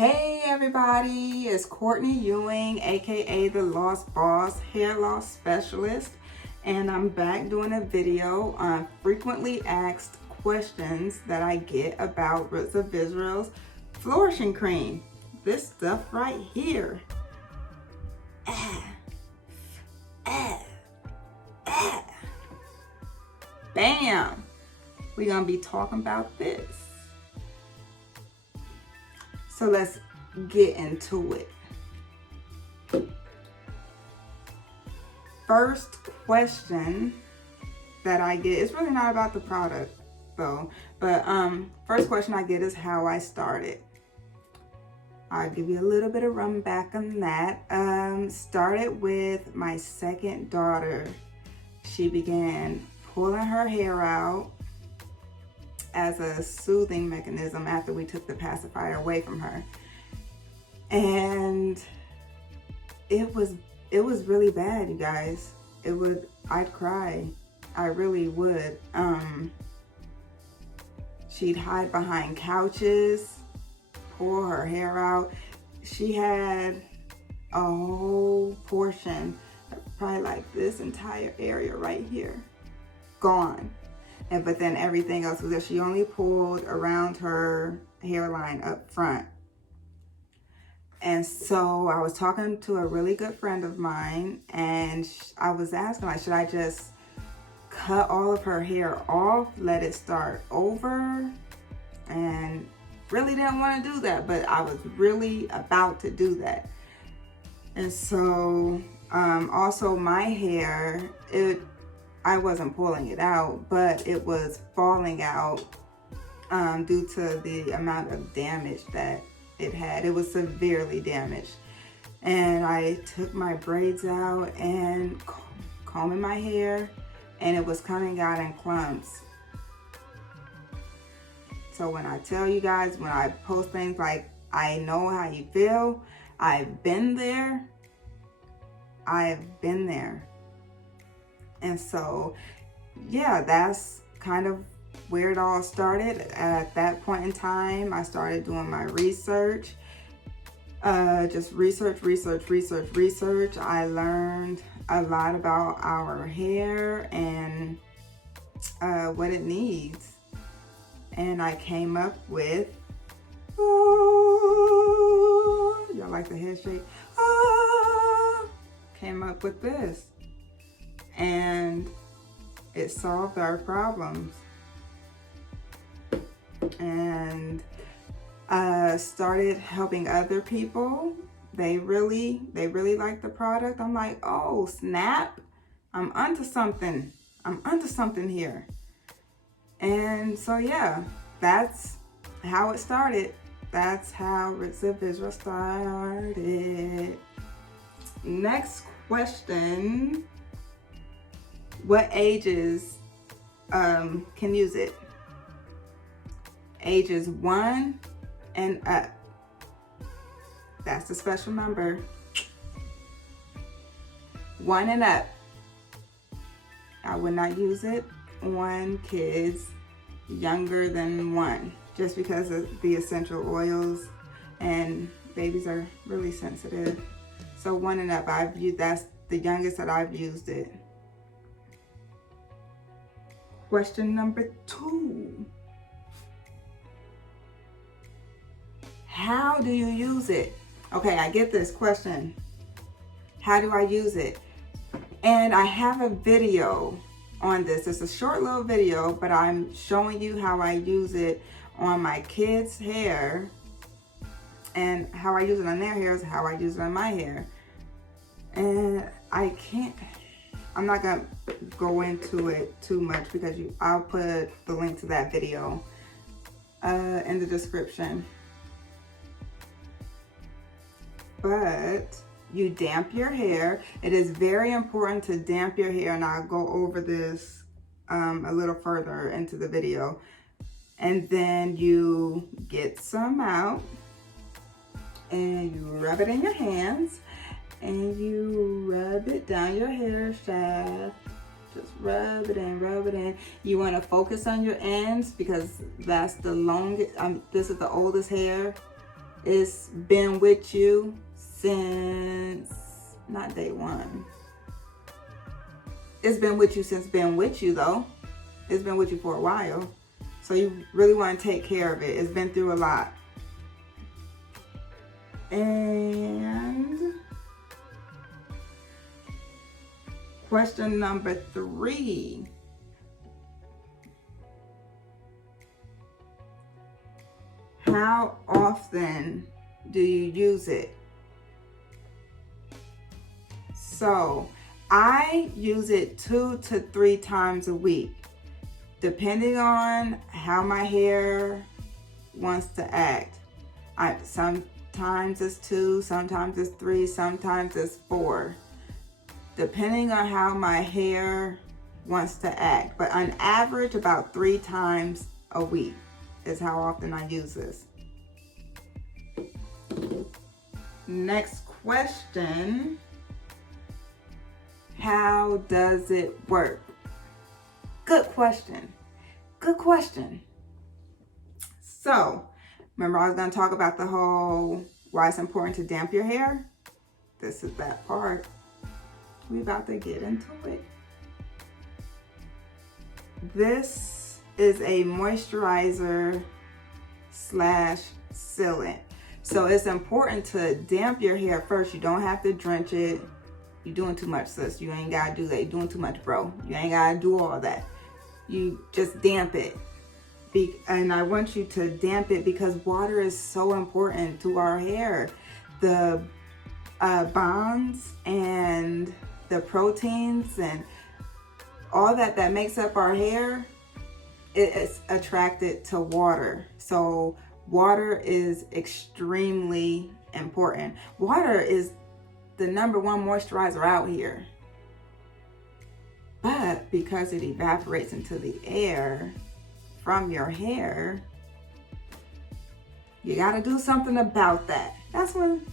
Hey everybody, it's Courtney Ewing, aka the Lost Boss Hair Loss Specialist, and I'm back doing a video on frequently asked questions that I get about Roots of Israel's Flourishing Cream. This stuff right here. Bam! We're gonna be talking about this. So let's get into it. First question that I get, it's really not about the product though, but first question I get is how I started. I'll give you a little bit of run back on that. Started with my second daughter. She began pulling her hair out as a soothing mechanism after we took the pacifier away from her. And it was really bad, you guys. I'd cry. I really would. She'd hide behind couches, pull her hair out. She had a whole portion, probably like this entire area right here, gone. But then everything else was there. She only pulled around her hairline up front. And so I was talking to a really good friend of mine, and I was asking, like, should I just cut all of her hair off, let it start over? And really didn't want to do that, but I was really about to do that. And so also my hair, I wasn't pulling it out, but it was falling out due to the amount of damage that it had. It was severely damaged. And I took my braids out and combing my hair, and it was coming out in clumps. So when I tell you guys, when I post things like, I know how you feel, I've been there. And so, yeah, that's kind of where it all started. At that point in time, I started doing my research. Just research. I learned a lot about our hair and what it needs. And I came up with, y'all like the head shake? Came up with this. And it solved our problems. And started helping other people. They really like the product. I'm like, oh snap, I'm onto something here. And so yeah, that's how it started. That's how Roots of Israel started. Next question. What ages can use it? Ages 1 and up. That's the special number. 1 and up. I would not use it on kids younger than 1, just because of the essential oils, and babies are really sensitive. So 1 and up, that's the youngest that I've used it. Question number 2. How do you use it? Okay, I get this question. How do I use it? And I have a video on this. It's a short little video, but I'm showing you how I use it on my kids' hair, and how I use it on their hair is how I use it on my hair. And I'm not gonna go into it too much because I'll put the link to that video in the description. But you damp your hair. It is very important to damp your hair, and I'll go over this a little further into the video. And then you get some out and you rub it in your hands, and you rub it down your hair shaft. Just rub it in. You want to focus on your ends because that's the longest. This is the oldest hair It's been with you since, not day one. It's been with you since been with you though. It's been with you for a while. So you really want to take care of it. It's been through a lot. And question number 3. How often do you use it? So I use it 2 to 3 times a week, depending on how my hair wants to act. Sometimes it's 2, sometimes it's 3, sometimes it's 4, depending on how my hair wants to act. But on average, about 3 times a week is how often I use this. Next question. How does it work? Good question. Good question. So, remember I was going to talk about the whole why it's important to damp your hair? This is that part. We're about to get into it. This is a moisturizer / sealant. So it's important to damp your hair first. You don't have to drench it. You're doing too much, sis. You ain't got to do that. You're doing too much, bro. You ain't got to do all that. You just damp it. And I want you to damp it because water is so important to our hair. The bonds and the proteins and all that makes up our hair, it's attracted to water. So water is extremely important. Water is the #1 moisturizer out here. But because it evaporates into the air from your hair, you got to do something about that. That's when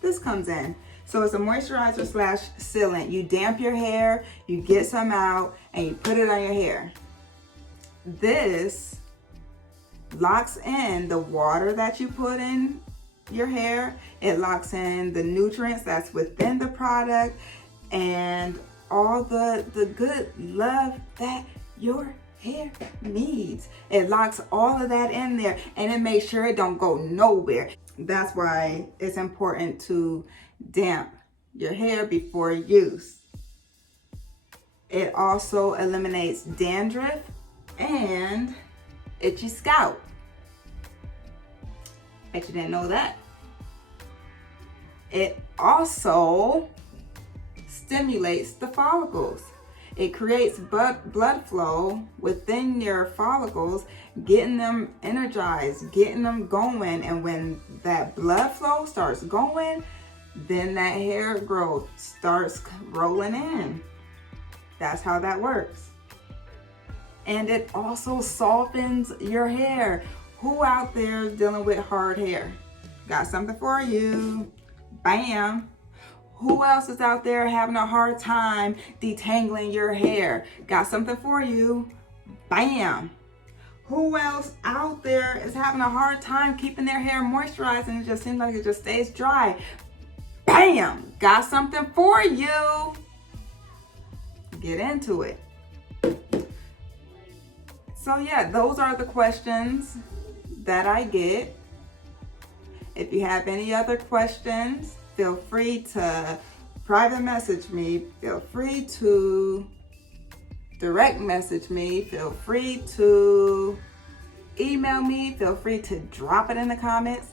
this comes in. So it's a moisturizer / sealant. You damp your hair, you get some out, and you put it on your hair. This locks in the water that you put in your hair. It locks in the nutrients that's within the product and all the good love that your hair needs. It locks all of that in there and it makes sure it don't go nowhere. That's why it's important to damp your hair before use. It also eliminates dandruff and itchy scalp. Bet you didn't know that. It also stimulates the follicles. It creates blood flow within your follicles, getting them energized, getting them going. And when that blood flow starts going, then that hair growth starts rolling in. That's how that works. And it also softens your hair. Who out there is dealing with hard hair? Got something for you. Bam. Who else is out there having a hard time detangling your hair? Got something for you. Bam. Who else out there is having a hard time keeping their hair moisturized and it just seems like it just stays dry? Bam. Got something for you. Get into it. So yeah, those are the questions that I get. If you have any other questions, feel free to private message me. Feel free to direct message me. Feel free to email me. Feel free to drop it in the comments.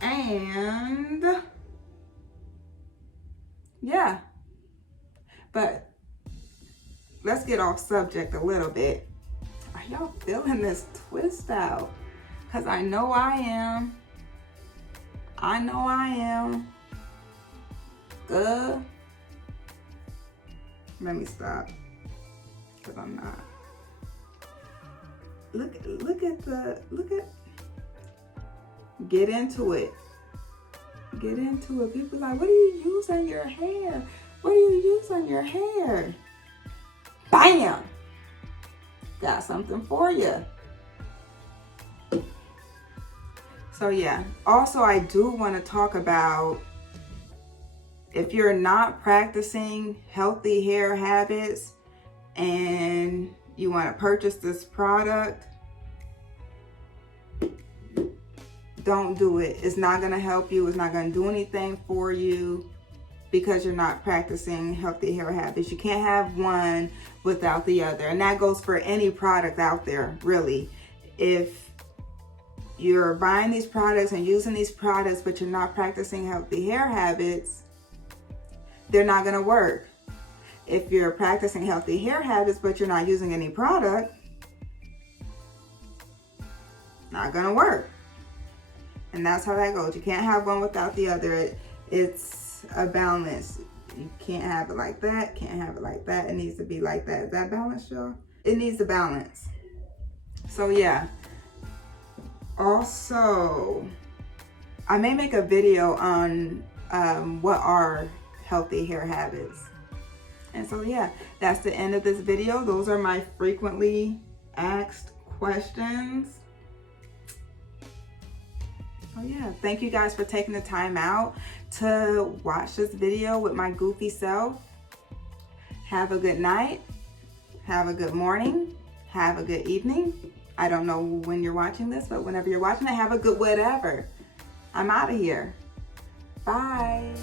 And yeah, but let's get off subject a little bit. Are y'all feeling this twist out? Because I know I am. I know I am. Good. Let me stop. Because I'm not. Look at. Get into it. Get into it. People are like, what do you use on your hair? What do you use on your hair? Bam! Got something for you. So yeah, also I do want to talk about, if you're not practicing healthy hair habits and you want to purchase this product, don't do it. It's not going to help you. It's not going to do anything for you because you're not practicing healthy hair habits. You can't have one without the other. And that goes for any product out there, really. If you're buying these products and using these products, but you're not practicing healthy hair habits, they're not going to work. If you're practicing healthy hair habits, but you're not using any product, not going to work. And that's how that goes. You can't have one without the other. It's a balance. You can't have it like that, can't have it like that. It needs to be like that. Is that balance, y'all? It needs a balance. So yeah. Also, I may make a video on what are healthy hair habits. And so yeah, that's the end of this video. Those are my frequently asked questions. So yeah, thank you guys for taking the time out to watch this video with my goofy self. Have a good night. Have a good morning. Have a good evening. I don't know when you're watching this, but whenever you're watching it, have a good whatever. I'm out of here. Bye.